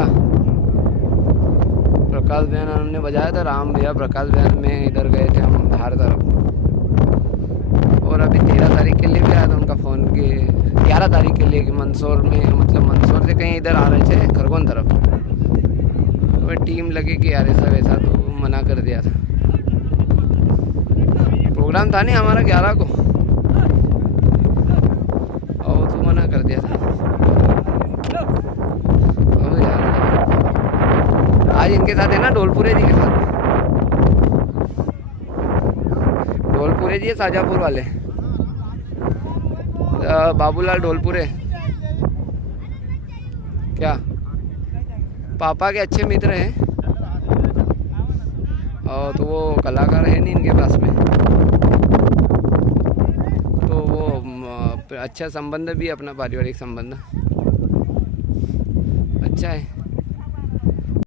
क्या प्रकाश बहन हमने बजाया था, राम भैया प्रकाश बहन में इधर गए थे हम धार तरफ। और अभी 13 तारीख के लिए भी आया था उनका फ़ोन कि 11 तारीख के लिए कि मंदसौर में, मतलब मंदसौर से कहीं इधर आ रहे थे खरगोन तरफ। तो टीम लगी कि यार ऐसा वैसा, तो मना कर दिया था। प्रोग्राम था नहीं हमारा 11 को, और तो मना कर दिया था। और यार आज इनके साथ है ना, ढोलपुरे जी के साथ, ढोलपुरे जी है शाजापुर वाले, बाबूलाल ढोलपुरे। क्या पापा के अच्छे मित्र हैं, और तो वो कलाकार है नहीं इनके पास में, तो वो अच्छा संबंध भी, अपना पारिवारिक संबंध अच्छा है।